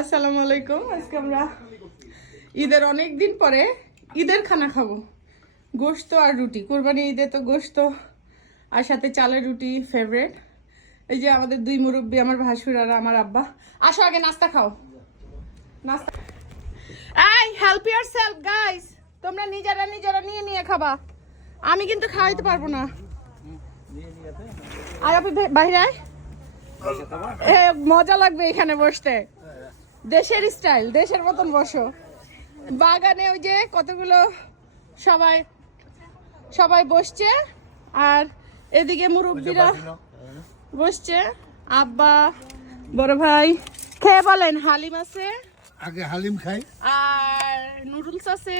আসসালামু আলাইকুম। আজকে আমরা ঈদের অনেক দিন পরে ঈদের খানা খাবো, গোশত আর রুটি। কোরবানি ঈদে তো গোশত আর সাথে চালের রুটি ফেভারিট। এই যে আমাদের দুই মুরব্বী, আমার ভাসুর আর আমার আব্বা। আসো আগে নাস্তা খাও, নাস্তা। এই হেল্প ইয়োরসেলফ গাইস, তোমরা নিজেরা নিজেরা নিয়ে নিয়ে খাবা, আমি কিন্তু খাওয়াইতে পারবো না। আর আপনি বাইরে আয়, মজা লাগবে এখানে বসতে, দেশের স্টাইল, দেশের মতন বসো। বাগানে ওই যে কতগুলো সবাই সবাই বসছে, আর এদিকে মুরব্বীরা বসছে। আব্বা, বড় ভাই খেয়ে বলেন। হালিম আছে, আগে হালিম খাই, আর নুডলস আছে।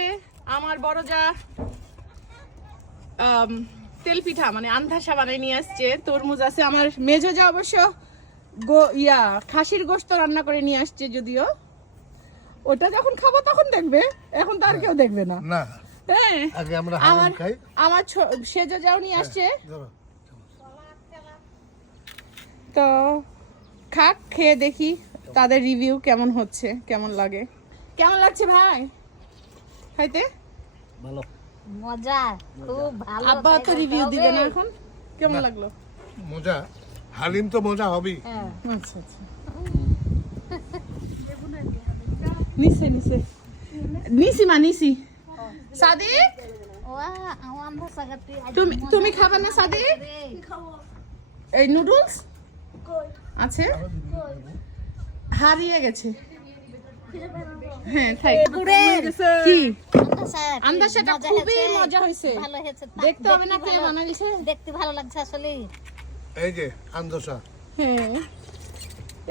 আমার বড় যা তেল পিঠা মানে আন্ধাসা বানাই নিয়ে আসছে। তরমুজ আছে। আমার মেজো যা অবশ্য খাসির গোশত রান্না করে নিয়ে আসছে, যদিও ওটা যখন খাবো তখন দেখবে, এখন তো আর কেউ দেখবে না। না হ্যাঁ, আগে আমরা হালিম খাই। আমার সেজো যাও নিয়ে আসছে, তো খাক, খেয়ে দেখি তাদের রিভিউ কেমন হচ্ছে, কেমন লাগে। কেমন লাগছে ভাই খাইতে? ভালো, মজা, খুব ভালো। আব্বা তো রিভিউ দিবে না এখন। কেমন লাগলো? মজা, হালিম তো মজা হবেই। আচ্ছা আচ্ছা, নিচে নিচে নিচি মা নিচি। সাদিক, তুমি তুমি খাবে না সাদিক? এই নুডলস আছে, হারিয়ে গেছে। হ্যাঁ খাই। কি আন্দাজটা খুবই মজা হয়েছে, ভালো হয়েছে। দেখতে হবে না কে বানাইছে, দেখতে ভালো লাগছে আসলে। এই যে আন্দোসা, হ্যাঁ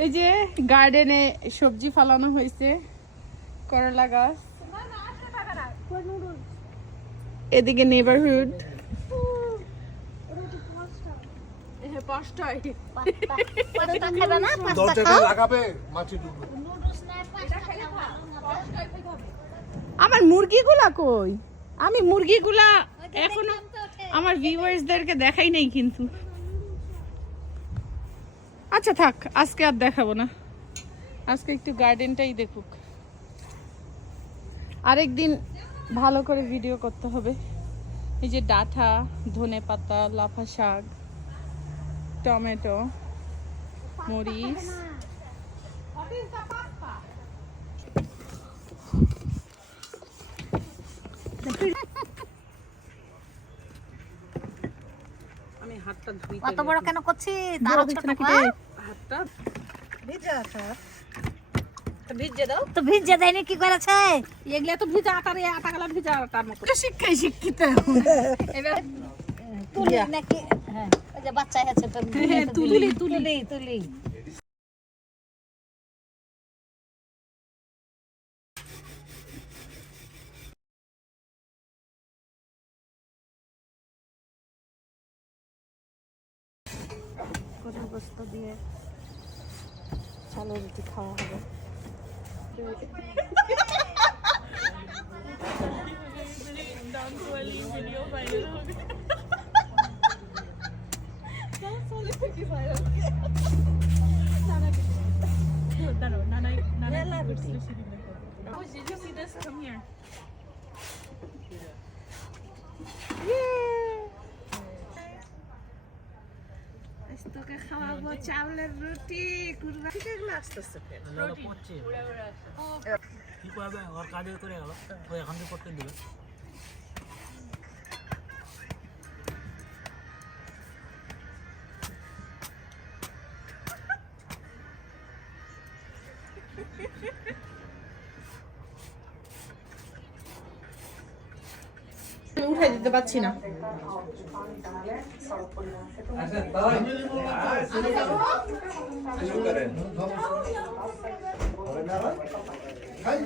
এই যে গার্ডেনে সবজি ফলানো হয়েছে, করলা গাছ, এদিকে নেবারহুড। দরজাটা লাগাবে, মাছি ঢুকবে। আমার মুরগিগুলা কই? আমি মুরগিগুলা এখনো আমার ভিউয়ার্সদেরকে দেখাই নাই কিন্তু। আচ্ছা থাক, আজকে আর দেখাবো না, আজকে একটু গার্ডেনটাই দেখুক। আরেকদিন ভালো করে ভিডিও করতে হবে। এই যে ডাঁটা, ধনে পাতা, লাফা শাক, টমেটো, মরিচ, আমি হাতটা ধুই। কত বড় কেন করছি? বড় হচ্ছে নাকি রে? হাতটা ভিজা আছে, ভিজে দাও তো ভিজে দেয়নি, কি করেছে? এগুলা তো ভিজা আটা রে, আটা গলা ভিজা আটার মতো। শিক্ষাই শিক্ষিত এবার তুলি নাকি? হ্যাঁ, ওই যে বাচ্চা আছে তো। তুলি তুলি তুলি। কচুর গোস্ত দিয়ে চালের রুটি খাওয়া হবে। তোকে খাওয়াবো চাউলের রুটি। কুরবানি এগুলো আসতেছে কি করবে, ওর কাজে করে গেল, ও এখন থেকে করতে দিবে। উঠাই দিতে পারছি না। খাই।